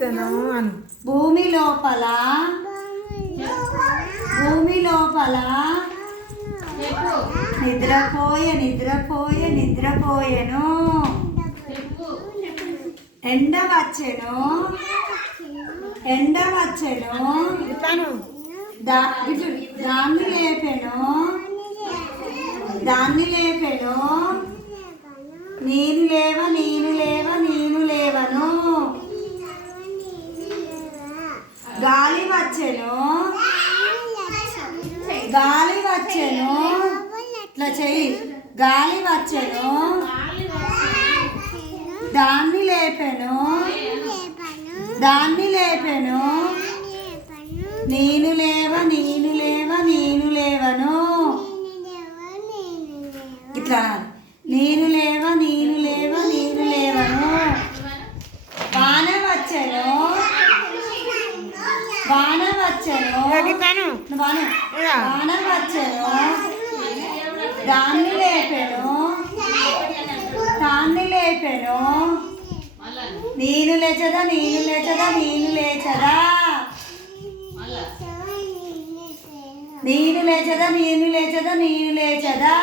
లేచెదను అను. భూమి లోపల నిద్రపోయెను. ఎండ వచ్చెను దాన్ని లేపెను. నేను లేవను. గాలి వచ్చెను ఇట్లా చెయ్యి. గాలి వచ్చెను దాన్ని లేపెను. నేను లేవను. ఇట్లా నేను లేవను. వాన వచ్చెను దాన్ని లేపెను. నేను లేచదా. నేను లేచదా.